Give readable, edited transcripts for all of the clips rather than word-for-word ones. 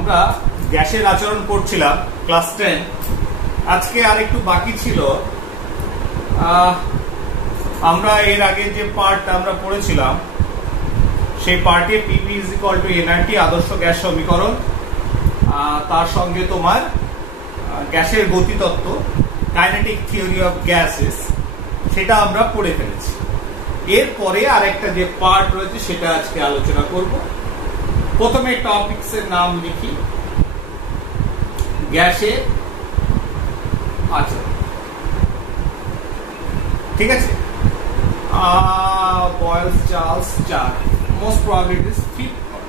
আমরা গ্যাসের আচরণ পড়ছিলাম ক্লাস 10। আজকে আর একটু বাকি ছিল। আমরা এর আগে যে পার্ট আমরা পড়েছিলাম সেই পার্টে PV is equal to nRT আদর্শ গ্যাস সমীকরণ, তার সঙ্গে তোমার গ্যাসের গতিতত্ত্ব কাইনেটিক থিওরি অফ গ্যাসেস, সেটা আমরা পড়ে ফেলেছি। এরপরে আর একটা যে পার্ট রয়েছে সেটা আজকে আলোচনা করব। প্রথমে টপিকস এর নাম লিখি, গ্যাসের আচরণ। ঠিক আছে, বয়েলস Charles 4, most probably it is 5th part,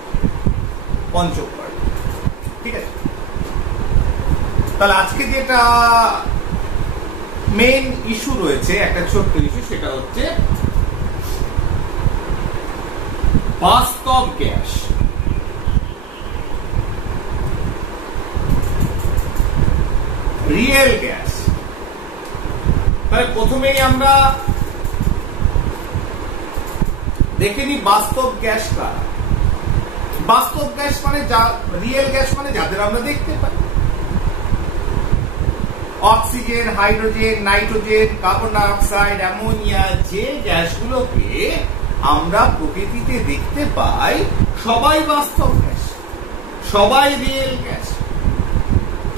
পঞ্চম পার্ট। ঠিক আছে, তাহলে আজকে যেটা মেইন ইস্যু রয়েছে, একটা ছোট্ট ইস্যু, সেটা হচ্ছে বাস্তব গ্যাস। Real gas. তাহলে প্রথমেই আমরা দেখে নিই বাস্তব গ্যাস কারা। বাস্তব গ্যাস মানে রিয়েল গ্যাস মানে যাদের আমরা দেখতে পাই। Oxygen, hydrogen, nitrogen, carbon die oxide, ammonia, যে গ্যাসগুলোকে আমরা প্রকৃতিতে দেখতে পাই সবাই বাস্তব গ্যাস, সবাই রিয়েল গ্যাস।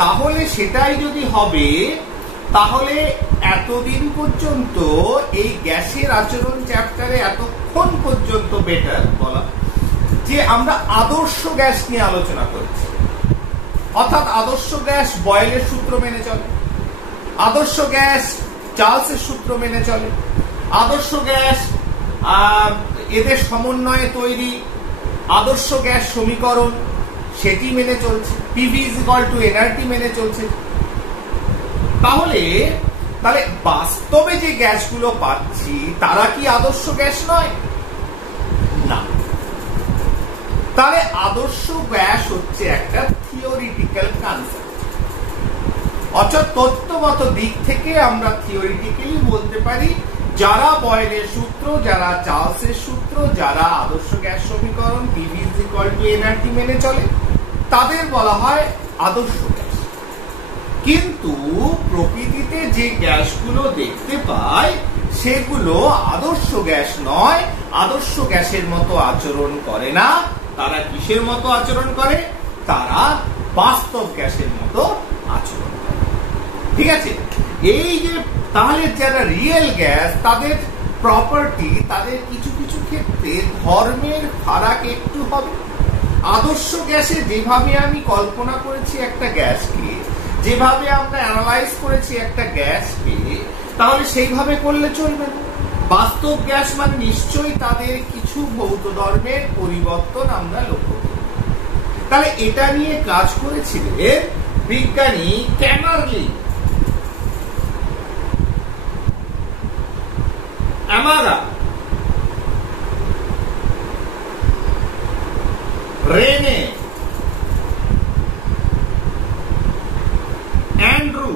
তাহলে সেটাই যদি হবে, তাহলে এতদিন পর্যন্ত এই গ্যাসের আচরণ চ্যাপ্টারে এতক্ষণ পর্যন্ত বেটার বলা যে আমরা আদর্শ গ্যাস নিয়ে আলোচনা করছি। অর্থাৎ আদর্শ গ্যাস বয়েলের সূত্র মেনে চলে, আদর্শ গ্যাস চার্লসের সূত্র মেনে চলে, আদর্শ গ্যাস এদের সমন্বয়ে তৈরি আদর্শ গ্যাস সমীকরণ সেটি মেনে চলছে, PV is equal to nRT মেনে চলছে। তাহলে বাস্তবে যে গ্যাসগুলো পাচ্ছি তারা কি আদর্শ গ্যাস নয়? না। তাহলে আদর্শ গ্যাস হচ্ছে একটা থিওরিটিক্যাল কনসেপ্ট। অর্থাৎ তত্ত্বগত দিক থেকে আমরা থিওরিটিক্যালি বলতে পারি যারা বয়েলের সূত্র, যারা চার্লসের সূত্র, যারা আদর্শ গ্যাস সমীকরণ PV is equal to nRT মেনে চলে, তাদের বলা হয় আদর্শ গ্যাস। কিন্তু প্রকৃতিতে যে গ্যাসগুলো দেখতে পাই সেগুলো আদর্শ গ্যাস নয়, আদর্শ গ্যাসের মতো আচরণ করে না। তারা কিসের মতো আচরণ করে? তারা বাস্তব গ্যাসের মতো আচরণ করে। ঠিক আছে, এই যে তাহলে যারা রিয়েল গ্যাস তাদের প্রপার্টি, তাদের কিছু কিছু ক্ষেত্রে ধর্মের ফারাক একটু হবে। আদর্শ গ্যাসে যেভাবে আমি কল্পনা করেছি একটা গ্যাসকে, যেভাবে আমরা অ্যানালাইজ করেছি একটা গ্যাসকে, তাহলে সেইভাবে করলে চলবে না। বাস্তব গ্যাস মানে নিশ্চয়ই তাদের কিছু ভৌত ধর্মের পরিবর্তন আমরা লক্ষ্য করি। তাহলে এটা নিয়ে কাজ করেছিলেন বিজ্ঞানী ক্যামারলি, আমারা, রেনে, অ্যান্ড্রু।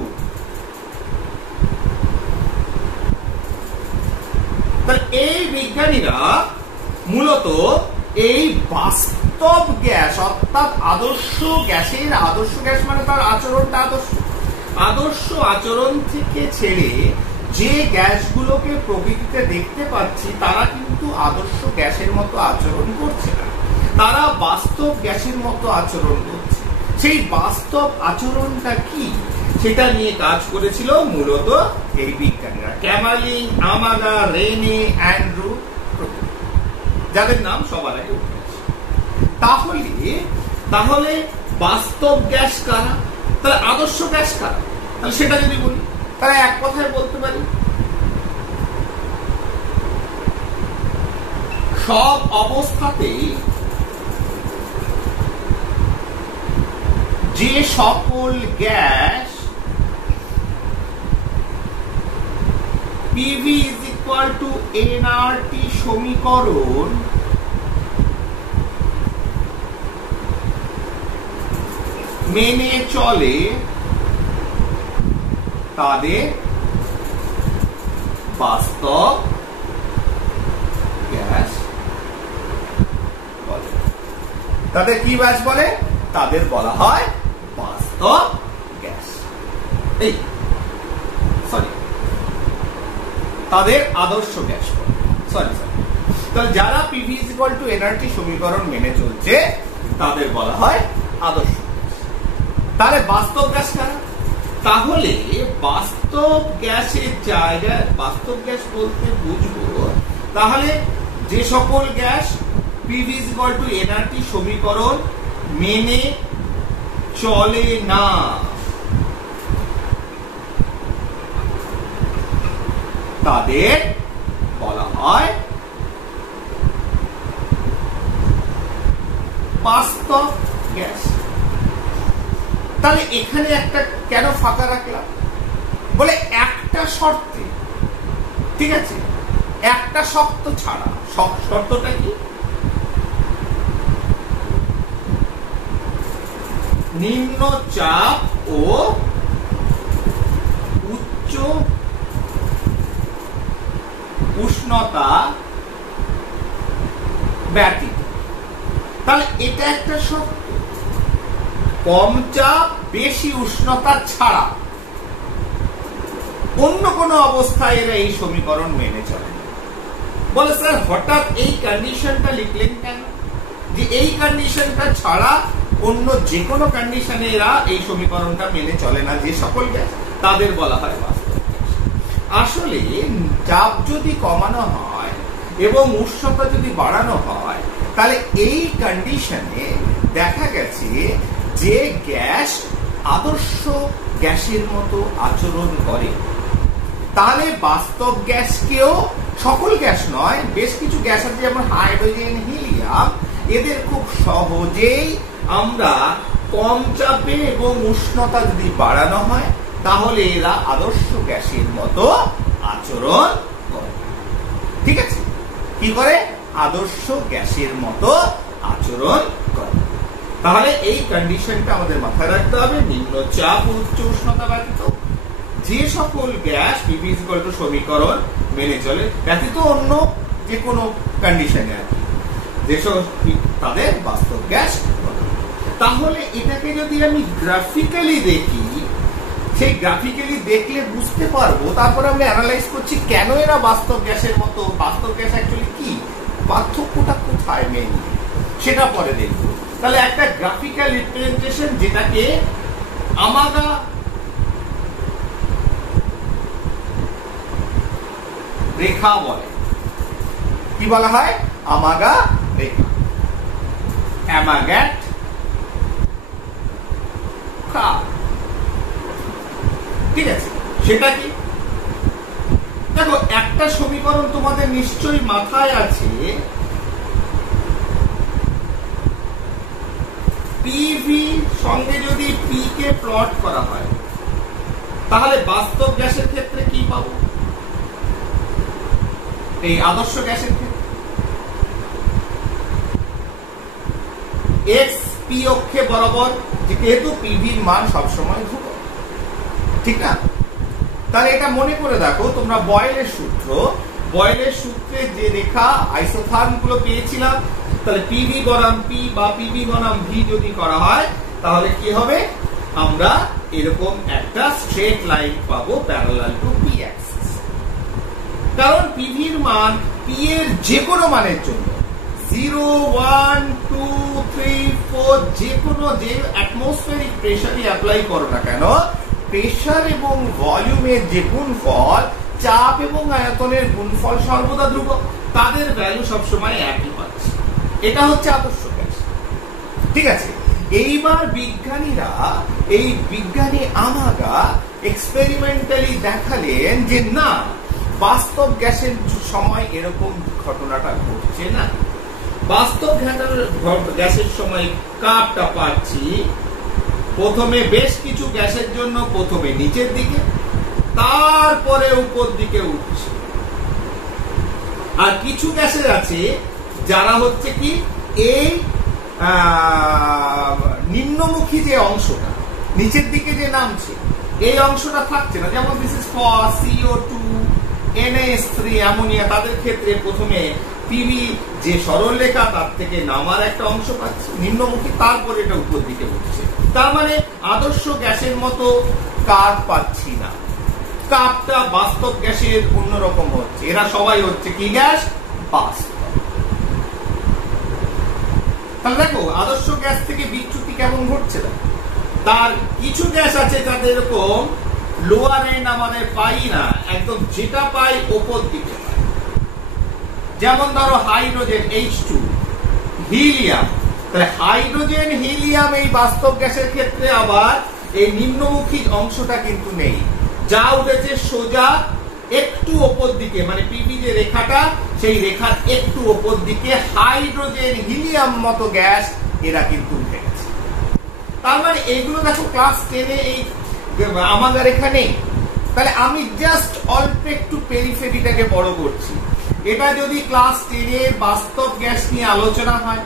এই বিজ্ঞানীরা মূলত এই বাস্তব গ্যাস অর্থাৎ আদর্শ গ্যাসের, আদর্শ গ্যাস মানে তার আচরণটা আদর্শ আচরণ থেকে ছেড়ে যে গ্যাসগুলোকে প্রকৃতিতে দেখতে পাচ্ছি তারা কিন্তু আদর্শ গ্যাসের মতো আচরণ করছে না, তারা বাস্তব গ্যাসের মতো আচরণ করছে। সেই বাস্তব আচরণটা কি সেটা নিয়ে কাজ করেছিল মূলত এই বিজ্ঞানীরা, ক্যামারলিন, আমারা, রেনে, অ্যান্ড্রু, যাদের নাম সবার আগে উঠে আসে। তাহলে বাস্তব গ্যাস কারা? তাহলে আদর্শ গ্যাস কারা? তাহলে সেটা যদি বলি, তাহলে এক কথায় বলতে পারি সব অবস্থাতেই যে সকল gas PV is equal to nRT সমীকরণ মেনে চলে তাদের বাস্তব গ্যাস বলে। তাদের কি গ্যাস বলে? তাদের বলা হয় বাস্তব গ্যাস। এই সরি, তাদের আদর্শ গ্যাস। সরি, তাহলে যারা পিভি ইকুয়াল টু এনআরটি সমীকরণ মেনে চলছে তাদের বলা হয় আদর্শ গ্যাস। তাহলে বাস্তব গ্যাস কারা? তাহলে বাস্তব গ্যাসের জায়গায় বাস্তব গ্যাস বলতে বুঝবো তাহলে যে সকল gas PV equal to nRT সমীকরণ মেনে চলে না, তাদের বলা হয় বাস্তব গ্যাস। তাহলে এখানে একটা কেন ফাঁকা রাখলাম? বলে একটা শর্তে, ঠিক আছে, একটা শর্ত ছাড়া। শর্তটা কি? নিম্ন চাপ ও উচ্চ উষ্ণতা ব্যতীত। তাহলে এটা একটা শর্ত। কম চাপ বেশি উষ্ণতা ছাড়া অন্য কোন অবস্থায় এরা এই সমীকরণ মেনে চলে। বলে স্যার হঠাৎ এই কন্ডিশনটা লিখলেন কেন? যে এই কন্ডিশনটা ছাড়া অন্য যে কোনো কন্ডিশনে এরা এই সমীকরণটা মেনে চলে না। যে সকল গ্যাস তাদের বলা হয় বাস্তব গ্যাস। আসলে চাপ যদি কমানো হয় এবং উষ্ণতা যদি বাড়ানো হয় তাহলে এই কন্ডিশনে দেখা গেছে যে গ্যাস আদর্শ গ্যাসের মতো আচরণ করে। তাহলে বাস্তব গ্যাসকেও, সকল গ্যাস নয়, বেশ কিছু গ্যাস আছে যেমন হাইড্রোজেন, হিলিয়াম, এদের খুব সহজেই আমরা কম চাপে এবং উষ্ণতা যদি বাড়ানো হয় তাহলে এরা আদর্শ গ্যাসের মতো আচরণ করে। ঠিক আছে, কি করে? আদর্শ গ্যাসের মতো আচরণ করে। তাহলে এই কন্ডিশনটা আমাদের মাথায় রাখতে হবে। নিম্ন চাপ ও উচ্চ উষ্ণতা ব্যতীত যে সকল গ্যাস পিভি ইকুয়াল টু সমীকরণ মেনে চলে, ব্যতীত অন্য যে কোনো কন্ডিশনে আর কি, যেসব তাদের বাস্তব গ্যাস। তাহলে এটাকে যদি আমি গ্রাফিক্যালি দেখি, সেই গ্রাফিক্যালি দেখলে বুঝতে পারবো। তারপরে আমরা অ্যানালাইজ করছি কেন এরা বাস্তব গ্যাসের মতো। বাস্তব গ্যাস অ্যাকচুয়ালি কি, পার্থক্যটা কোথায় মেইনলি, সেটা পরে দেখব। তাহলে একটা গ্রাফিক্যাল রিপ্রেজেন্টেশন, যেটাকে আমাগা রেখা বলে। কি বলা হয়? আমাগা রেখা, অ্যামাগ্যাট কার্ভ। ঠিক আছে, সেটা কি? দেখো, একটা সমীকরণ তোমাদের নিশ্চয়ই মাথায় আছে, পিভি সঙ্গে যদি পি কে প্লট করা হয় তাহলে বাস্তব গ্যাসের ক্ষেত্রে কি পাবো? এই আদর্শ গ্যাসের ক্ষেত্রে এক্স পি অক্ষে বরাবর, যেহেতু পিভির মান সবসময় ধ্রুবক, ঠিক না? তাহলে এটা মনে করে দেখো তোমরা বয়েলের সূত্রে যে রেখা আইসোথার্ম গুলো পেয়েছিলাম, তাহলে পিভি বনাম পি বা পিভি বনাম ভি যদি করা হয় তাহলে কি হবে? আমরা এরকম একটা স্ট্রেট লাইন পাবো প্যারালাল টু পি অ্যাক্সিস। কারণ পিভির মান পি এর যে কোনো মানের জন্য 0, 1, 2, 3, 4 যে কোনো, যে অ্যাটমসফিয়ারিক প্রেসারই অ্যাপ্লাই করো না কেন, প্রেসার এবং ভলিউমের যে গুণফল, চাপ এবং আয়তনের গুণফল সর্বদা ধ্রুবক, তাদের ভ্যালু সবসময় একই পাচ্ছে। এটা হচ্ছে আদর্শ গ্যাস। ঠিক আছে, এইবার বিজ্ঞানী আমাগা এক্সপেরিমেন্টালি দেখালেন যে না, বাস্তব গ্যাসের সময় এরকম ঘটনাটা ঘটছে না। বাস্তব গ্যাসের সময় কাপটা পাচ্ছি প্রথমে বেশ কিছু গ্যাসের জন্য প্রথমে নিচের দিকে, তারপরে উপর দিকে উঠছে। আর কিছু গ্যাসের আছে যারা হচ্ছে কি এই নিম্নমুখী যে অংশটা, নিচের দিকে যে নামছে, এই অংশটা থাকছে না। যেমন this is for CO2, NH3 ammonia, তাদের ক্ষেত্রে প্রথমে পিভি যে সরলরেখা তার থেকে নামার একটা অংশ পাচ্ছি নিম্নমুখী, তারপরে এটা উপর দিকে উঠছে। তার মানে আদর্শ গ্যাসের মতো কার্ভ পাচ্ছি না, কার্ভটা বাস্তব গ্যাসের অন্যরকম হচ্ছে। এরা সবাই হচ্ছে কি গ্যাস? বাস্তব। তাহলে দেখো আদর্শ গ্যাস থেকে বিচ্যুতি কেমন ঘটছে না। তার কিছু গ্যাস আছে যাদের এরকম লোয়ার এন্ড আমাদের পাই না, একদম যেটা পাই ওপর দিকে পাই। যেমন ধরো হাইড্রোজেন H2, হিলিয়াম। তাহলে হাইড্রোজেন হিলিয়াম এই বাস্তব গ্যাসের ক্ষেত্রে আবার এই নিম্নমুখী অংশটা কিন্তু নেই, যা উঠেছে সোজা একটু ওপর দিকে, মানে পিভি যে রেখাটা সেই রেখার একটু ওপর দিকে হাইড্রোজেন হিলিয়াম মতো গ্যাস এরা কিন্তু উঠে গেছে। তার মানে এইগুলো দেখো ক্লাস 10 এ এই আমাদের এখানে। তাহলে আমি জাস্ট অল্প একটু পেরিফেরিটাকে বড় করছি। এটা যদি ক্লাস 10 এর বাস্তব গ্যাস নিয়ে আলোচনা হয়,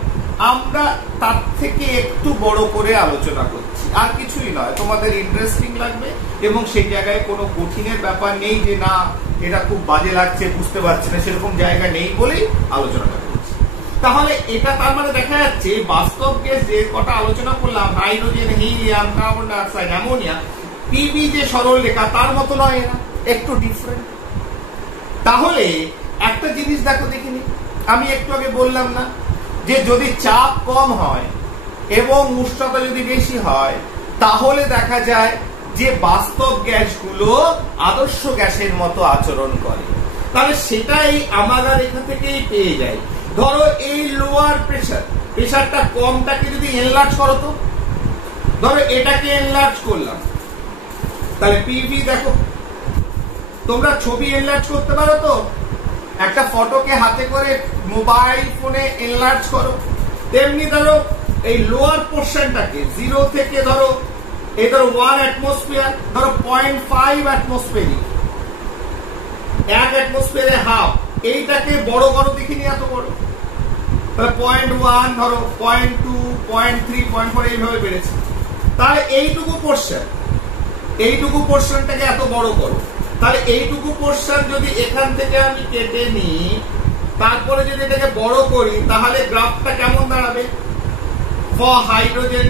আমরা তার থেকে একটু বড় করে আলোচনা করছি, আর কিছুই নয়। তোমাদের ইন্টারেস্টিং লাগবে এবং সেই জায়গায় কোনো কঠিনের ব্যাপার নেই যে না এটা খুব বাজে লাগছে, বুঝতে পারছি না, সেরকম জায়গা নেই বলেই আলোচনাটা করছি। তাহলে এটা তার মানে দেখা যাচ্ছে বাস্তব গ্যাস যে কটা আলোচনা করলাম, hydrogen, helium, carbon die oxide, ammonia, PV যে সরল রেখা তার মতো নয়, এরা একটু ডিফারেন্ট। তাহলে একটা জিনিস দেখো দেখিনি, আমি একটু আগে বললাম না যে যদি চাপ কম হয় এবং উষ্ণতা যদি বেশি হয়, তাহলে দেখা যায় যে বাস্তব গ্যাসগুলো আদর্শ গ্যাসের মতো আচরণ করে। তাহলে সেটাই আমরা এখান থেকেই পেয়ে যাই। ধরো এই লোয়ার প্রেসারটা কমটাকে যদি এনলার্জ করো, তো ধরো এটাকে এনলার্জ করলাম, তাহলে পিভি দেখো, তোমরা ছবি এনলার্জ করতে পারো তো, একটা ফটোকে হাতে করে মোবাইল ফোনে এনলার্জ করো, তেমনি ধরো এই লোয়ার পোর্শনটাকে 0 থেকে ধরো এই ধরো 1 অ্যাটমসফিয়ার, ধরো 0.5 অ্যাটমসফিয়ারিক, 1 অ্যাটমসফিয়ারে হাফ, এইটাকে বড় করো দেখিনি এত বড়, তাহলে 0.1, ধরো 0.2, 0.3, 0.4 এইভাবে বেড়েছে। তাহলে এইটুকু পোর্শনটাকে এত বড় করো। তাহলে এইটুকু পোর্শন যদি এখান থেকে আমি কেটে নিই, তারপরে যদি এটাকে বড় করি, তাহলে গ্রাফটা কেমন দাঁড়াবে? ফর হাইড্রোজেন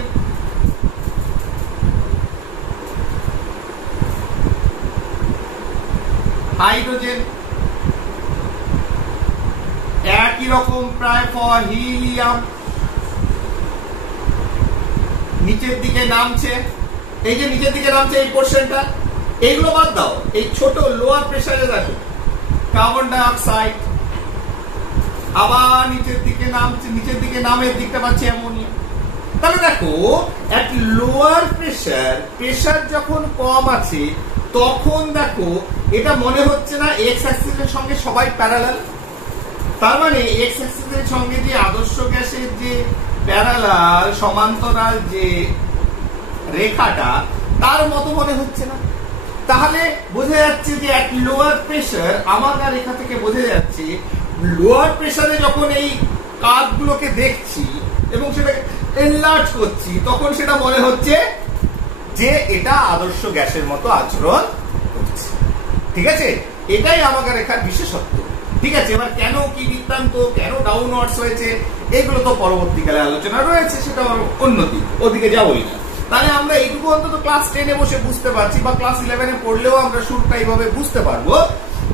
একই রকম প্রায় ফর হিলিয়াম, নিচের দিকে নামছে, এই যে নিচের দিকে নামছে এই পোর্শনটা, এইগুলো বাদ দাও, এই ছোট লোয়ার প্রেসারে দেখো কার্বন ডাই অক্সাইড, আবার নিচের দিকে নামছে, নিচের দিকে নামের দিকটা পাচ্ছি অ্যামোনিয়া। তাহলে দেখো এক লোয়ার প্রেসার যখন কম আছে তখন দেখো এটা মনে হচ্ছে না এক্স অ্যাক্সিসের সঙ্গে সবাই প্যারালাল। তার মানে এক্স অ্যাক্সিসের সঙ্গে যে আদর্শ গ্যাসের যে প্যারালাল সমান্তরাল যে রেখাটা তার মতো মনে হচ্ছে না। তাহলে বোঝা যাচ্ছে যে এক লোয়ার প্রেসার, আমার রেখা থেকে বোঝা যাচ্ছে লোয়ার প্রেসারে যখন এই কার্ভগুলোকে দেখছি এবং সেটাকে এনলার্জ করছি, তখন সেটা মনে হচ্ছে যে এটা আদর্শ গ্যাসের মতো আচরণ করছে। ঠিক আছে, এটাই আমাকে রেখার বিশেষত্ব। ঠিক আছে, এবার কেন কি বৃত্তান্ত, কেন ডাউনওয়ার্ডস হয়েছে, এগুলো তো পরবর্তীকালে আলোচনা রয়েছে, সেটা অন্যদিকে, ওদিকে যাবোই না। তাহলে আমরা এইটুকু অন্তত ক্লাস 10 এ বসে বুঝতে পারছি, বা ক্লাস 11 এ পড়লেও আমরা শুরুটা এইভাবে বুঝতে পারবো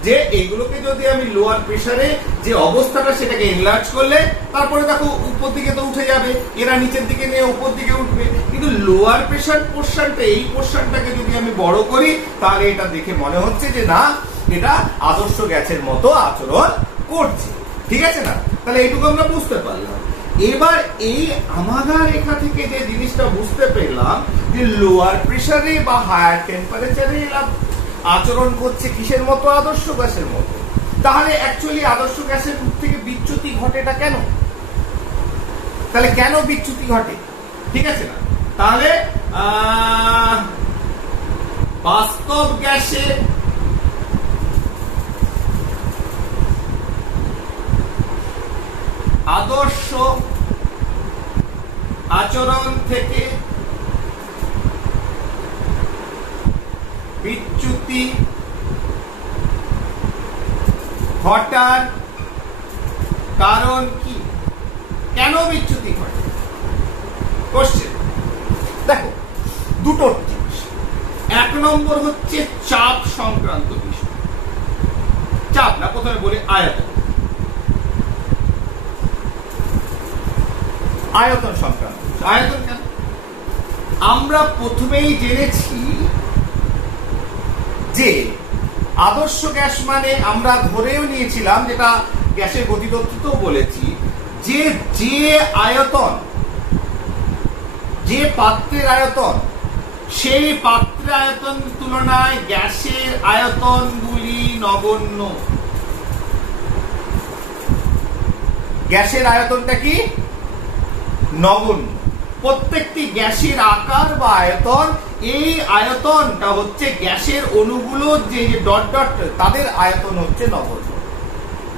যে এইগুলোকে যদি আমি লোয়ার প্রেসারে যে অবস্থাটা সেটাকে এনলার্জ করলে তারপরে দেখো উপর দিকে তো উঠে যাবে, এরা নিচের দিকে নিয়ে উপর দিকে উঠবে। কিন্তু লোয়ার প্রেসার পোর্শনটা, এই পোর্শনটাকে যদি আমি বড় করি, তাহলে এটা দেখে মনে হচ্ছে যে না এটা আদর্শ গ্যাসের মতো আচরণ করছে। ঠিক আছে না? তাহলে এইটুকু আমরা বুঝতে পারলাম। এবার এই আমাগা রেখা থেকে যে জিনিসটা বুঝতে পেলাম যে লোয়ার প্রেসারে বা হায়ার টেম্পারেচারে এরা আচরণ করছে কিসের মতো? আদর্শ গ্যাসের মতো। তাহলে অ্যাকচুয়ালি আদর্শ গ্যাসের থেকে বিচ্যুতি ঘটেটা কেন? তাহলে কেন বিচ্যুতি ঘটে? ঠিক আছে না? তাহলে বাস্তব গ্যাসের আদর্শ আচরণ থেকে বিচ্যুতি ঘটার কারণ কি? কেন বিচ্যুতি ঘটে? কোশ্চেন দেখো, দুটো জিনিস। এক নম্বর হচ্ছে চাপ সংক্রান্ত বিষয়। চাপ না, প্রথমে বলি আয়তন। আয়তন সংক্রান্ত। আয়তন কেন? আমরা প্রথমেই জেনেছি যে আদর্শ গ্যাস মানে আমরা ধরেও নিয়েছিলাম, যেটা গ্যাসের গতিতত্ত্বতেও বলেছি, যে যে আয়তন, যে পাত্রের আয়তন, সেই পাত্রের আয়তন তুলনায় গ্যাসের আয়তনগুলি নগণ্য। গ্যাসের আয়তনটা কি? নগণ্য। প্রত্যেকটি গ্যাসের আকার বা আয়তন, এই আয়তনটা হচ্ছে গ্যাসের অণুগুলোর যে ডট ডট, তাদের আয়তন হচ্ছে নগণ্য।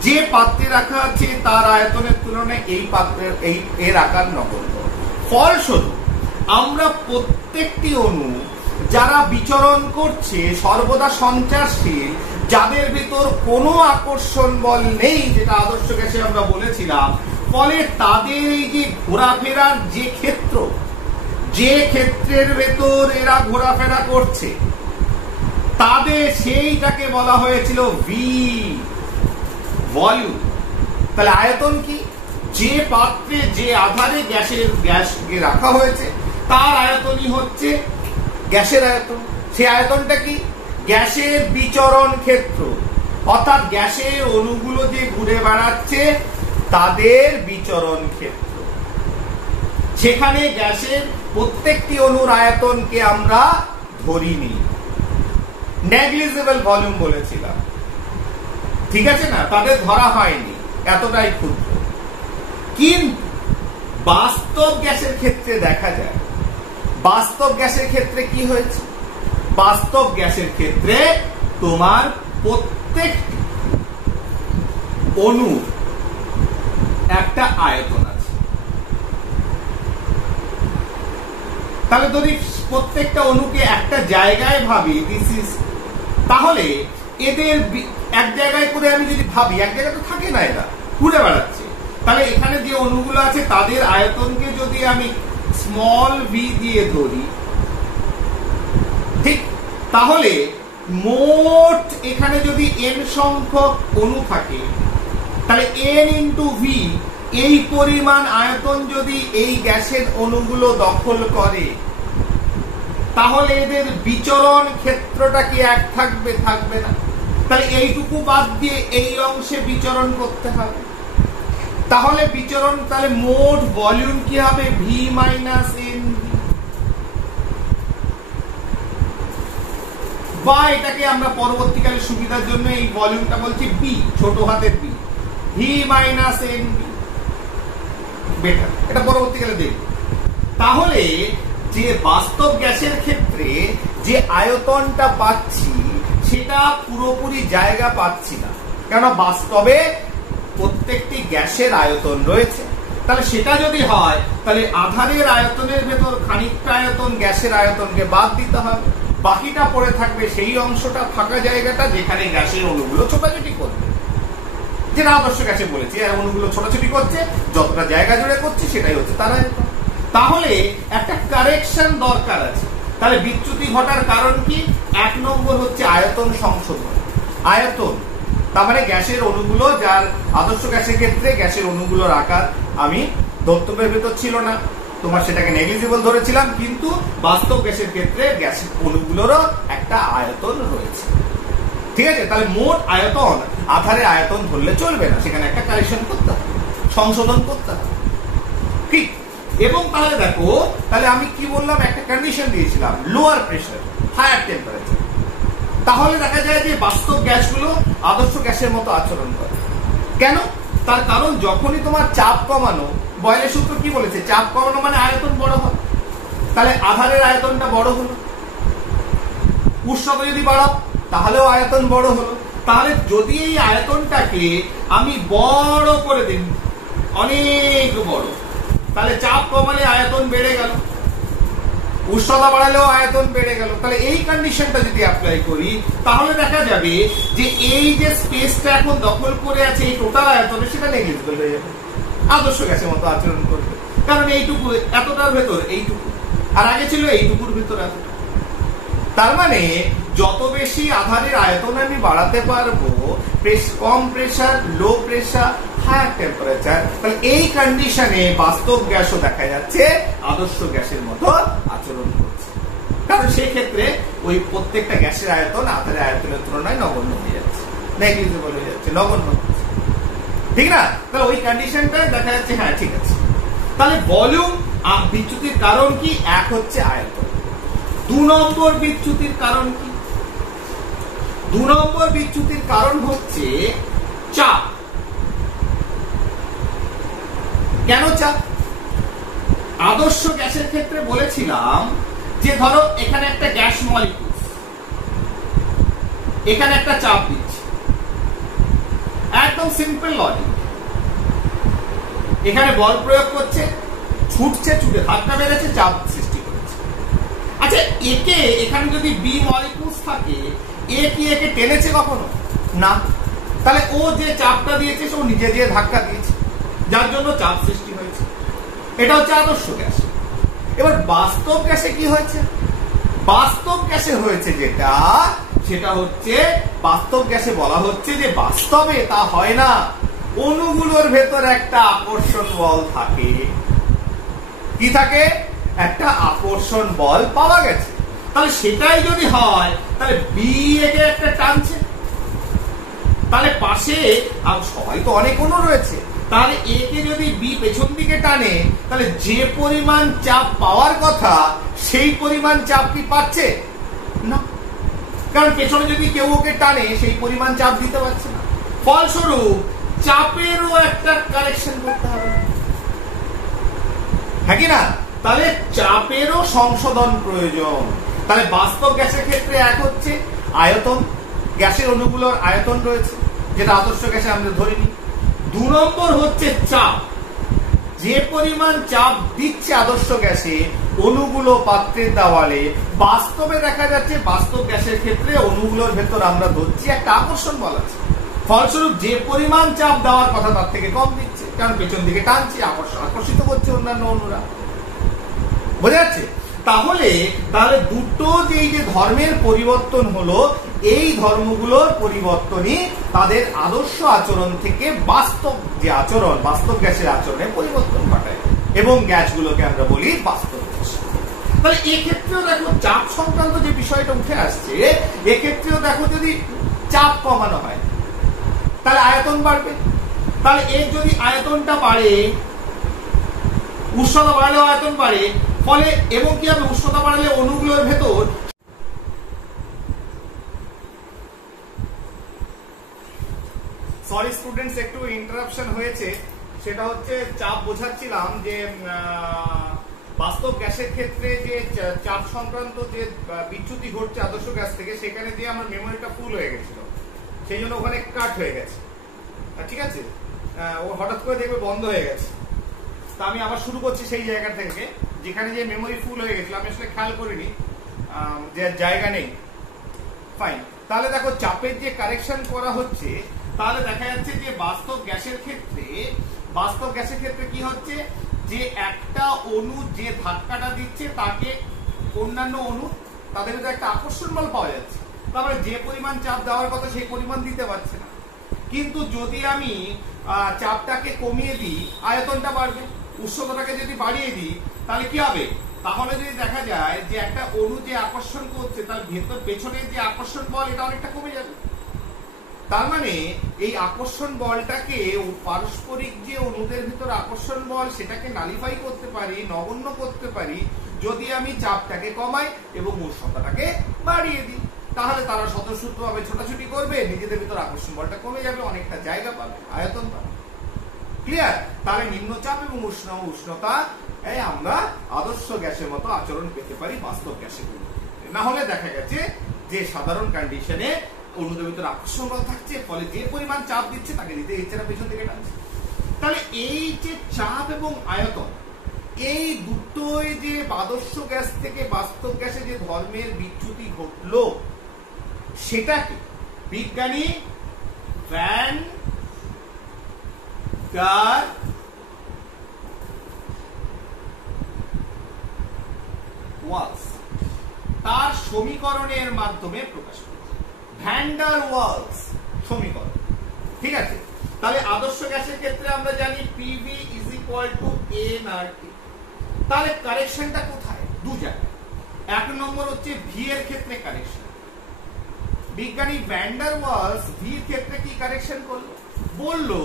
যে পাত্রে রাখা আছে তার আয়তনের তুলনায় এই পাত্রের এর আকার নগণ্য। ফলস্বরূপ আমরা প্রত্যেকটি অণু যারা বিচরণ করছে সর্বদা সঞ্চারশীল, যাদের ভিতর কোনো আকর্ষণ বল নেই, যেটা আদর্শ গ্যাসে আমরা বলেছিলাম, ফলে তাদের এই যে ঘোরাফেরার যে ক্ষেত্র, যে ক্ষেত্রের ভেতর এরা ঘোরাফেরা করছে, তাদের সেইটাকে বলা হয়েছিল ভি, ভলিউম। তাহলে আয়তন কি? যে পাত্রে যে আধারে গ্যাসকে রাখা হয়েছে তার আয়তনই হচ্ছে গ্যাসের আয়তন। সেই আয়তনটা কি? গ্যাসের বিচরণ ক্ষেত্র, অর্থাৎ গ্যাসের অণুগুলো যে ঘুরে বেড়াচ্ছে তাদের বিচরণ ক্ষেত্র। সেখানে গ্যাসের প্রত্যেকটি অণুর আয়তনকে আমরা ধরিনি, নেগলিজেবল ভলিউম বলেছিলাম, ঠিক আছে না? তাদের ধরা হয়নি, এতটাই ক্ষুদ্র। কিন্তু বাস্তব গ্যাসের ক্ষেত্রে দেখা যায়, বাস্তব গ্যাসের ক্ষেত্রে কি হয়েছে? বাস্তব গ্যাসের ক্ষেত্রে তোমার প্রত্যেকটি অণু একটা আয়তন আছে। তাহলে যদি প্রত্যেকটা অণুকে একটা জায়গায় ভাবি, তাহলে এদের এক জায়গায় করে আমি যদি ভাবি, এক জায়গায় তো থাকে না, এরা ঘুরে বেড়াচ্ছে, তাহলে এখানে যে অণুগুলো আছে তাদের আয়তনকে যদি আমি স্মল ভি দিয়ে ধরি, ঠিক, তাহলে মোট এখানে যদি এন সংখ্যক অণু থাকে, তাহলে এন ইন্টু ভি, এই পরিমাণ আয়তন যদি এই গ্যাসের অণুগুলো দখল করে, তাহলে এদের বিচরণ ক্ষেত্রটা কি এক থাকবে? থাকবে না। তাহলে এইটুকু বাদ দিয়ে এই অংশে বিচরণ করতে হবে। তাহলে বিচরণ, তাহলে মোট ভলিউম কি হবে? ভি মাইনাস এন, বা এটাকে আমরা পরবর্তীকালে সুবিধার জন্য এই ভলিউমটা বলছি বি, ছোট হাতের B, V minus N B, better, এটা পরবর্তীকালে দেখব। তাহলে যে বাস্তব গ্যাসের ক্ষেত্রে যে আয়তনটা পাচ্ছি সেটা পুরোপুরি জায়গা পাচ্ছি না, কেন বাস্তবে প্রত্যেকটি গ্যাসের আয়তন রয়েছে। তাহলে সেটা যদি হয়, তাহলে আধারের আয়তনের ভেতর খানিকটা আয়তন গ্যাসের আয়তনকে বাদ দিতে হবে, বাকিটা পড়ে থাকবে সেই অংশটা, ফাঁকা জায়গাটা, যেখানে গ্যাসের অণুগুলো ছোটাছুটি করবে। যেটা আদর্শ গ্যাসে বলেছি, আর অণুগুলো ছোটাছুটি করছে, যতটা জায়গা জুড়ে করছে সেটাই হচ্ছে তার আয়তন। তাহলে একটা কারেকশন দরকার আছে। তাহলে বিচ্যুতি ঘটার কারণ কি? এক নম্বর হচ্ছে আয়তন সংশোধন। আয়তন তার মানে গ্যাসের অণুগুলো, যার আদর্শ গ্যাসের ক্ষেত্রে গ্যাসের অণুগুলোর আকার আমি ধর্তব্যের ভেতর ছিল না, তোমার সেটাকে নেগলিজিবল ধরেছিলাম, কিন্তু বাস্তব গ্যাসের ক্ষেত্রে গ্যাসের অণুগুলোরও একটা আয়তন রয়েছে, ঠিক আছে? তাহলে মোট আয়তন, আধারের আয়তন ধরলে চলবে না, সেখানে একটা কারেকশন করতে হবে, সংশোধন করতে হবে, ঠিক? এবং তাহলে দেখো, তাহলে আমি কি বললাম, একটা কন্ডিশন দিয়েছিলাম, লোয়ার প্রেসার, হায়ার টেম্পারেচার। তাহলে দেখা যায় যে বাস্তব গ্যাসগুলো আদর্শ গ্যাসের মতো আচরণ করে। কেন? তার কারণ যখনই তোমার চাপ কমানো, বয়লের সূত্র কি বলেছে? চাপ কমানো মানে আয়তন বড় হয়। তাহলে আধারের আয়তনটা বড় হলো, উষ্ণতা যদি বাড়াও তাহলেও আয়তন বড় হলো। তাহলে যদি এই আয়তনটাকে আমি বড় করে দিই, অনেক বড়, তাহলে চাপ কমালে আয়তন বেড়ে গেল, উষ্ণতা বাড়ালেও আয়তন বেড়ে গেল। তাহলে এই কন্ডিশনটা যদি অ্যাপ্লাই করি তাহলে দেখা যাবে যে এই যে স্পেসটা এখন দখল করে আছে এই টোটাল আয়তনে সেটা নেগলিজিবল হয়ে যাবে, আদর্শ গ্যাসের মতো আচরণ করবে। কারণ এইটুকু এতটার ভেতর এইটুকু, আর আগে ছিল এইটুকুর ভিতর এতটা। তার মানে যত বেশি আধারের আয়তন আমি বাড়াতে পারবো, কম pressure, low pressure, higher temperature, তাহলে এই কন্ডিশনে বাস্তব গ্যাসও দেখা যাচ্ছে আদর্শ গ্যাসের মতো আচরণ করছে। কারণ সেই ক্ষেত্রে ওই প্রত্যেকটা গ্যাসের আয়তন আধারের আয়তনের তুলনায় নগণ্য হয়ে যাচ্ছে, নেগলিজিবল হয়ে যাচ্ছে, নগণ্য হচ্ছে, ঠিক না? তাহলে ওই কন্ডিশনটাই দেখা যাচ্ছে হ্যাঁ ঠিক আছে। তাহলে ভলিউম বিচ্যুতির কারণ কি? এক হচ্ছে আয়তন। 2 নম্বর বিচ্যুতির কারণ কি? 2 নম্বর বিচ্যুতির কারণ হচ্ছে চাপ। কেন চাপ? আদর্শ গ্যাসের ক্ষেত্রে বলেছিলাম যে ধরো এখানে একটা গ্যাস মলিকিউল, এখানে একটা চাপ দিচ্ছে, একদম সিম্পল লজিক। এখানে বল প্রয়োগ করছে, ছুটছে, ছুটে ধাক্কা মেরেছে, চাপ সৃষ্টি করেছে। আচ্ছা, একে এখানে যদি বি মলিকিউলস থাকে, এ কি একে টেনেছে কখনো? না। তাহলে ও যে চাপটা দিয়েছে সে নিজে দিয়ে ধাক্কা দিয়েছে, যার জন্য চাপ সৃষ্টি হয়েছে। এটা হচ্ছে আদর্শ গ্যাস। এবার বাস্তব গ্যাসে কি হয়েছে? বাস্তব গ্যাসে হয়েছে যেটা, সেটা হচ্ছে বাস্তব গ্যাসে বলা হচ্ছে যে বাস্তবে তা হয় না, অণুগুলোর ভেতর একটা আকর্ষণ বল থাকে। কি থাকে? একটা আকর্ষণ বল পাওয়া গেছে। তাহলে সেটাই যদি হয় তাহলে বি একে একটা টানছে, তাহলে পাশে সবাই তো অনেক অণু রয়েছে, তাহলে একে যদি বি পেছন দিকে টানে তাহলে যে পরিমাণ চাপ পাওয়ার কথা সেই পরিমাণ চাপ কি পাচ্ছে না? কারণ পেছনে যদি কেউ ওকে টানে সেই পরিমাণ চাপ দিতে পারছে না। ফলস্বরূপ চাপেরও একটা কারেকশন করতে হবে, হ্যাঁ কি না? তাহলে চাপেরও সংশোধন প্রয়োজন। তাহলে বাস্তব গ্যাসের ক্ষেত্রে এক হচ্ছে আয়তন, গ্যাসের অণুগুলোর আয়তন রয়েছে, যেটা আদর্শ গ্যাসে আমরা ধরিনি। 2 নম্বর হচ্ছে চাপ। যে পরিমাণ চাপ দিচ্ছে আদর্শ গ্যাসে অণুগুলো পাত্রের দেওয়ালে, বাস্তবে দেখা যাচ্ছে বাস্তব গ্যাসের ক্ষেত্রে অণুগুলোর ভেতর আমরা ধরছি একটা আকর্ষণ বল আছে। ফলস্বরূপ যে পরিমাণ চাপ দেওয়ার কথা তার থেকে কম দিচ্ছে, কারণ পেছন দিকে টানছে, আকর্ষিত করছে অন্যান্য অণুরা। বোঝা যাচ্ছে? তাহলে দুটো যে এই যে ধর্মের পরিবর্তন হলো, এই ধর্মগুলোর পরিবর্তনই তাদের আদর্শ আচরণ থেকে বাস্তব যে আচরণ, বাস্তব গ্যাসের আচরণে পরিবর্তন ঘটায়, এবং গ্যাসগুলোকে আমরা বলি বাস্তব গ্যাস। তাহলে এক্ষেত্রেও দেখো চাপ সংক্রান্ত যে বিষয়টা উঠে আসছে, এক্ষেত্রেও দেখো যদি চাপ কমানো হয় তাহলে আয়তন বাড়বে। তাহলে এর যদি আয়তনটা বাড়ে, উষ্ণতা বাড়লেও আয়তন বাড়ে, ফলে এবং কি হবে? উষ্ণতা বাড়লে অণুগুলোর ভেতর সরি স্টুডেন্টস, একটু ইন্টারাপশন হয়েছে। সেটা হচ্ছে চাপ বোঝাচ্ছিলাম যে বাস্তব গ্যাসের ক্ষেত্রে যে চাপ সংক্রান্ত যে বিচ্যুতি ঘটছে আদর্শ গ্যাস থেকে, সেখানে যে আমার মেমোরিটা ফুল হয়ে গেছিল, সেই জন্য ওখানে কাট হয়ে গেছে। ঠিক আছে, ও হঠাৎ করে দেখবে বন্ধ হয়ে গেছে। তা আমি আবার শুরু করছি সেই জায়গা থেকে, যেখানে যে মেমোরি ফুল হয়ে গেছিল আমি আসলে খেয়াল করিনি, যে জায়গা নেই। ফাইন। তাহলে দেখো চাপের যে কারেকশন করা হচ্ছে, তাহলে দেখা যাচ্ছে যে বাস্তব গ্যাসের ক্ষেত্রে কি হচ্ছে, যে একটা অণু যে ধাক্কাটা দিচ্ছে তাকে অন্যান্য অণু তাদের একটা আকর্ষণ বল পাওয়া যাচ্ছে। তারপরে যে পরিমাণ চাপ দেওয়ার কথা সেই পরিমাণ দিতে পারছে না। কিন্তু যদি আমি চাপটাকে কমিয়ে দিই, আয়তনটা বাড়বে। উষ্ণতাটাকে যদি বাড়িয়ে দিই তাহলে কি হবে? তাহলে যদি দেখা যায় যে একটা অণু যে আকর্ষণ করছে তার ভেতর পেছনে যে আকর্ষণ বল এটা অনেকটা কমে যাবে। তার মানে এই আকর্ষণ বলটাকে, পারস্পরিক যে অণুদের ভিতর আকর্ষণ বল, সেটাকে নালিফাই করতে পারি, নগণ্য করতে পারি যদি আমি চাপটাকে কমাই এবং উষ্ণতাটাকে বাড়িয়ে দিই। তাহলে তারা স্বতঃস্ফূর্তভাবে ছোটাছুটি করবে, নিজেদের ভিতর আকর্ষণ বলটা কমে যাবে, অনেকটা জায়গা পাবে, আয়তন পাবে। ক্লিয়ার? তাহলে নিম্নচাপ এবং উষ্ণতা আমরা আদর্শ গ্যাসের মতো আচরণ পেতে পারি বাস্তব গ্যাসে। না হলে দেখা গেছে যে সাধারণ কন্ডিশনে অণুদের ভিতরে আকর্ষণ বল থাকছে, ফলে যে পরিমাণ চাপ দিচ্ছে তাকে দিতে ইচ্ছে না, পেছন থেকে টানছে। তাহলে এই যে চাপ এবং আয়তন, এই দুটোই যে আদর্শ গ্যাস থেকে বাস্তব গ্যাসে যে ধর্মের বিচ্যুতি ঘটলো সেটাকে বিজ্ঞানী ভ্যান ডার ওয়ালস তার সমীকরণের মাধ্যমে প্রকাশ করেছে। ভ্যান ডার ওয়ালস সমীকরণ, ঠিক আছে। তাহলে আদর্শ গ্যাসের ক্ষেত্রে আমরা জানি PV is equal to nRT। তাহলে কারেকশনটা কোথায়? দু জায়গায়। এক নম্বর হচ্ছে ভি এর ক্ষেত্রে কারেকশন। বিজ্ঞানী ভ্যান ডার ওয়ালস ভি এর ক্ষেত্রে কি কারেকশন করলো? বললো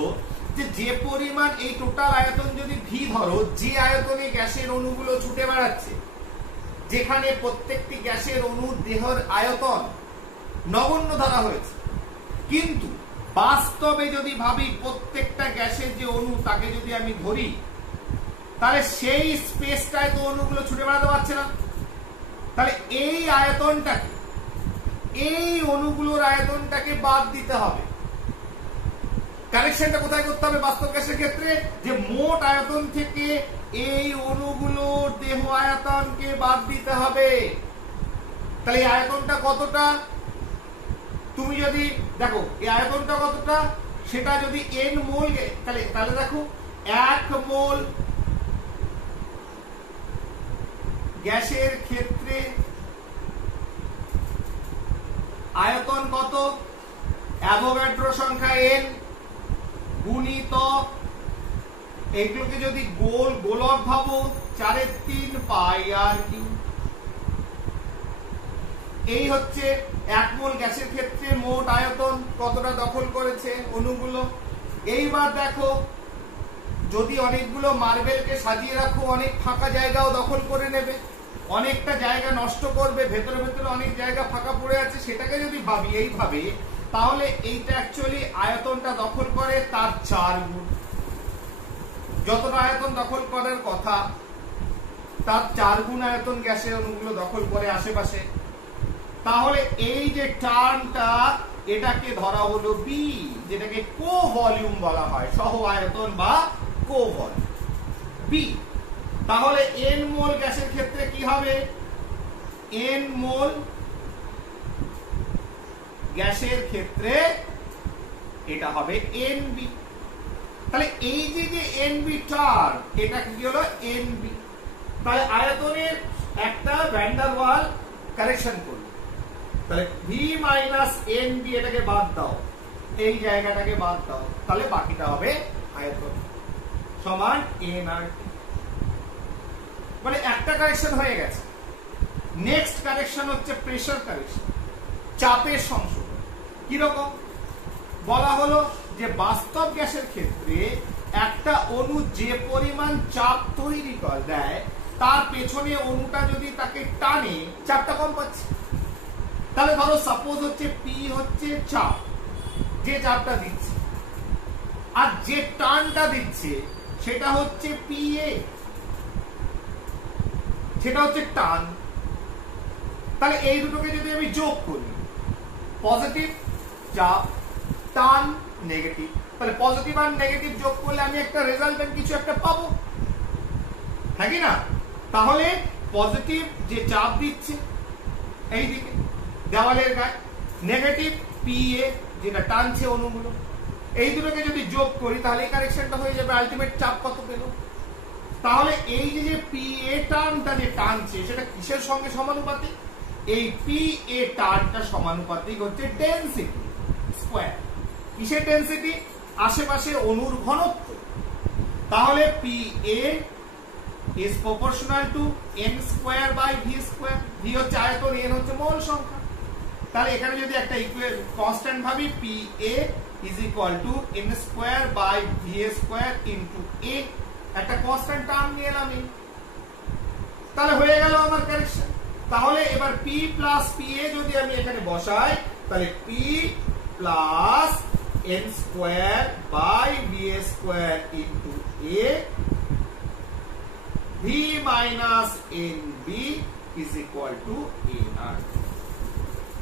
যে পরিমাণ এই টোটাল আয়তন যদি ভি ধরো, যে আয়তনে গ্যাসের অণুগুলো ছুটে বেড়াচ্ছে, যেখানে প্রত্যেকটি গ্যাসের অণুর দেহের আয়তন নগণ্য ধরা হয়েছে, কিন্তু বাস্তবে যদি ভাবি প্রত্যেকটা গ্যাসের যে অণু তাকে যদি আমি ধরি, তাহলে সেই স্পেসটায় তো অণুগুলো ছুটে বেড়াতে পারছে না। তাহলে এই আয়তনটাকে, এই অণুগুলোর আয়তনটাকে বাদ দিতে হবে। কারেকশনটা কোথায় করতে হবে বাস্তব গ্যাসের ক্ষেত্রে? যে মোট আয়তন থেকে এই অণুগুলোর দেহ আয়তনকে বাদ দিতে হবে। তাহলে এই আয়তনটা কতটা? তুমি যদি দেখো এই আয়তনটা কতটা, সেটা যদি n মোল, তাহলে দেখো 1 মোল গ্যাসের ক্ষেত্রে আয়তন কত? অ্যাভোগাড্রো সংখ্যা n গুণিতক, এগুলোকে যদি গোলক ভাবো 4/3 পাই আর কিউ। এই হচ্ছে 1 মোল গ্যাসের ক্ষেত্রে মোট আয়তন কতটা দখল করেছে অণুগুলো। এইবার দেখো, যদি অনেকগুলো মার্বেলকে সাজিয়ে রাখো, অনেক ফাঁকা জায়গাও দখল করে নেবে, অনেকটা জায়গা নষ্ট করবে, ভেতরে ভেতরে অনেক জায়গা ফাঁকা পড়ে আছে, সেটাকে যদি ভাবি এইভাবে, তাহলে এইটা অ্যাকচুয়ালি আয়তনটা দখল করে তার 4 গুণ। যতটা আয়তন দখল করার কথা তার 4 গুণ আয়তন গ্যাসের অণুগুলো দখল করে আশেপাশে। তাহলে এই যে টার্মটা, এটাকে ধরা হলো বি, যেটাকে কো ভলিউম বলা হয়, সহ আয়তন বা কো ভলিউম বি। তাহলে n মোল গ্যাসের ক্ষেত্রে কি হবে? n মোল গ্যাসের ক্ষেত্রে এটা হবে nb। তাহলে এই যে nb টার্ম, এটা কি হলো nb। তাহলে আয়তনের একটা ভ্যান ডার ওয়াল কারেকশন করলো। তাহলে v মাইনাস nb, এটাকে বাদ দাও, এই জায়গাটাকে বাদ দাও, তাহলে বাকিটা হবে আয়তন সমান nRT। মানে একটা কারেকশন হয়ে গেছে। নেক্সট কারেকশন হচ্ছে প্রেসার কারেকশন, চাপের সংশোধন। কিরকম? বলা হলো যে বাস্তব গ্যাসের ক্ষেত্রে একটা অণু যে পরিমাণ চাপ তৈরি করে দেয়, তার পেছনে অণুটা যদি তাকে টানে, চাপটা কম পাচ্ছে। তাহলে ধরো সাপোজ হচ্ছে P হচ্ছে চাপ, যে চাপটা দিচ্ছে, আর যে টানটা দিচ্ছে সেটা হচ্ছে PA, সেটা হচ্ছে টান। তাহলে এই দুটোকে যদি আমি যোগ করি, পজিটিভ চাপ, টান নেগেটিভ, তাহলে পজিটিভ আর নেগেটিভ যোগ করলে আমি একটা রেজাল্টেন্ট কিছু একটা পাবো, হ্যাঁ কি না? তাহলে পজিটিভ যে চাপ দিচ্ছে এইদিকে দেওয়ালের গায়ে, নেগেটিভ PA যেটা টানছে অণুগুলো, এই দুটোকে যদি যোগ করি তাহলে এই কারেকশনটা হয়ে যাবে। আলটিমেট চাপ কত পেল? তাহলে এই যে PA টার্মটা যে টানছে সেটা কিসের সঙ্গে সমানুপাতিক? এই PA টার্মটা সমানুপাতিক হচ্ছে ডেনসিটি স্কয়ার। কিসের ডেনসিটি? আশেপাশে অণুর ঘনত্ব। তাহলে PA is proportional to n square by v square। v হচ্ছে আয়তন, n হচ্ছে মোল সংখ্যা। তাহলে এখানে যদি একটা কনস্ট্যান্ট ভাবি, PA is equal to n square by v square into a, একটা কনস্ট্যান্ট টার্ম নিয়ে এলাম। তাহলে হয়ে গেল আমার কারেকশন। তাহলে এবার P প্লাস PA যদি আমি এখানে বসাই, তাহলে P plus n square by v square into a, v minus nb is equal to nr।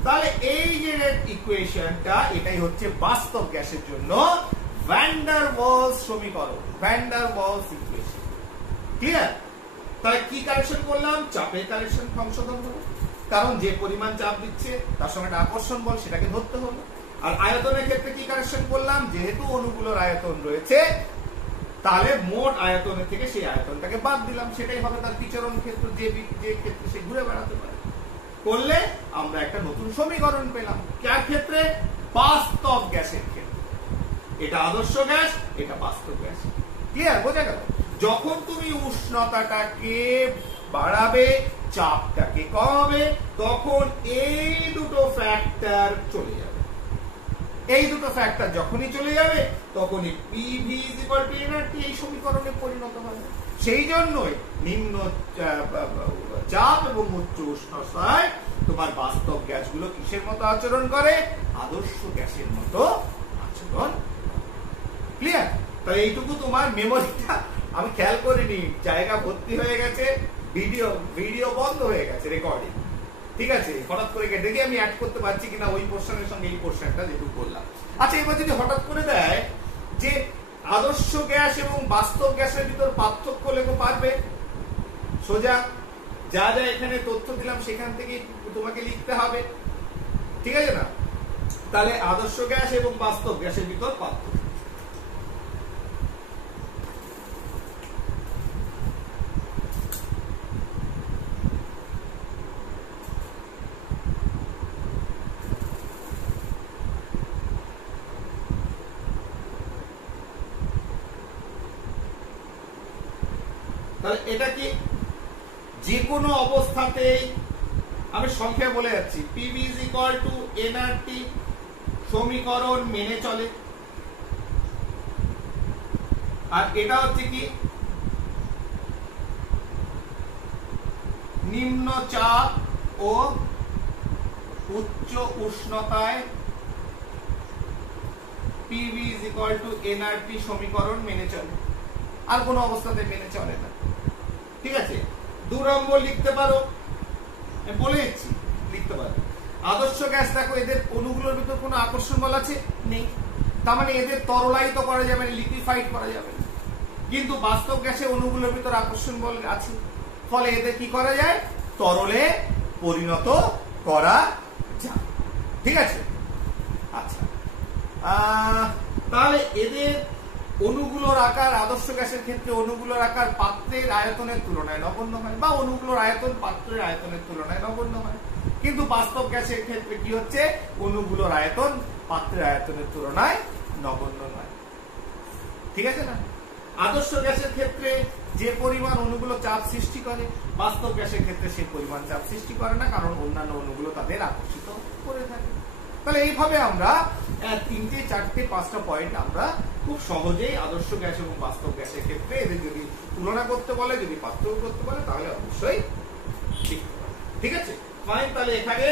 তাহলে এই যে ইকুয়েশনটা, এটাই হচ্ছে বাস্তব গ্যাসের জন্য ভ্যান ডার ওয়ালস সমীকরণ, van der Waals equation. Clear? তাহলে কি কালেকশন করলাম? চাপের কালেকশন সংশোধন হলো, কারণ যে পরিমাণ চাপ দিচ্ছে তার সঙ্গে একটা আকর্ষণ বল সেটাকে ধরতে হলো। আর আয়তনের ক্ষেত্রে কি কালেকশন করলাম? যেহেতু অণুগুলোর আয়তন রয়েছে তাহলে মোট আয়তনের থেকে সেই আয়তনটাকে বাদ দিলাম, সেটাই হবে তার বিচরণ ক্ষেত্র, যে ক্ষেত্রে সে ঘুরে বেড়াতে পারে। করলে আমরা একটা নতুন সমীকরণ পেলাম। কার ক্ষেত্রে? বাস্তব গ্যাসের ক্ষেত্রে। এটা আদর্শ গ্যাস, এটা বাস্তব গ্যাস। ক্লিয়ার? বোঝা গেল? যখন তুমি উষ্ণতাটাকে বাড়াবে, চাপটাকে কমাবে, তখন এই দুটো ফ্যাক্টর চলে যাবে। এই দুটো ফ্যাক্টর যখনই চলে যাবে তখনই PV = nRT এই সমীকরণে পরিণত হবে। সেই জন্যই নিম্ন চাপ এবং উচ্চ উষ্ণতায় তোমার বাস্তব গ্যাসগুলো কিসের মতো আচরণ করে? আদর্শ গ্যাসের মতো আচরণ। ক্লিয়ার? তাহলে এইটুকু তোমার মেমোরিটা আমি খেয়াল করিনি, জায়গা ভর্তি হয়ে গেছে, ভিডিও বন্ধ হয়ে গেছে, রেকর্ডিং। ঠিক আছে, হঠাৎ করে দেখি আমি অ্যাড করতে পারছি কিনা ওই পোর্শনের সঙ্গে এই পোর্শনটা যেটুকু বললাম। আচ্ছা, এবার যদি হঠাৎ করে দেয় যে আদর্শ গ্যাস এবং বাস্তব গ্যাসের ভিতর পার্থক্য লেখো, পারবে? সোজা যা যা এখানে তথ্য দিলাম সেখান থেকে তোমাকে লিখতে হবে, ঠিক আছে না? তাহলে আদর্শ গ্যাস এবং বাস্তব গ্যাসের ভিতর পার্থক্য। তাহলে এটা কি যে কোনো অবস্থাতেই, আমি সংখ্যা বলে যাচ্ছি, PV = nRT সমীকরণ মেনে চলে। আর এটা হচ্ছে কি নিম্ন চাপ ও উচ্চ উষ্ণতায় PV = nRT সমীকরণ মেনে চলে, আর কোনো অবস্থাতে মেনে চলে না। ঠিক আছে? 2 নম্বর লিখতে পারো, বলে দিচ্ছি, লিখতে পারো। আদর্শ গ্যাস, দেখো এদের অণুগুলোর ভিতর কোনো আকর্ষণ বল আছে? নেই। তার মানে এদের তরলায়িত করা যাবে না, লিকুইফাইড করা যাবে না। কিন্তু বাস্তব গ্যাসে অণুগুলোর ভিতর আকর্ষণ বল আছে, ফলে এদের কি করা যায়? তরলে পরিণত করা যায়। ঠিক আছে? আচ্ছা, তাহলে এদের অণুগুলোর আকার, আদর্শ গ্যাসের ক্ষেত্রে অণুগুলোর আকার পাত্রের আয়তনের তুলনায় নগণ্য হয়, বা অণুগুলোর আয়তন পাত্রের আয়তনের তুলনায় নগণ্য হয়। কিন্তু বাস্তব গ্যাসের ক্ষেত্রে কি হচ্ছে? অণুগুলোর আয়তন পাত্রের আয়তনের তুলনায় নগণ্য নয়। ঠিক আছে না? আদর্শ গ্যাসের ক্ষেত্রে যে পরিমাণ অণুগুলো চাপ সৃষ্টি করে, বাস্তব গ্যাসের ক্ষেত্রে সেই পরিমাণ চাপ সৃষ্টি করে না, কারণ অন্যান্য অণুগুলো তাদের আকর্ষিত করে থাকে। তাহলে এইভাবে আমরা 3টে 4টে 5টা পয়েন্ট আমরা খুব সহজেই আদর্শ গ্যাস এবং বাস্তব গ্যাসের ক্ষেত্রে এদের যদি তুলনা করতে বলে, যদি পার্থক্য করতে বলে, তাহলে অবশ্যই শিখতে পারবে। ঠিক আছে? ফাইন, তাহলে এখানে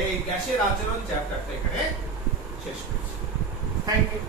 এই গ্যাসের আচরণ চ্যাপ্টারটা এখানে শেষ করছি। Thank you.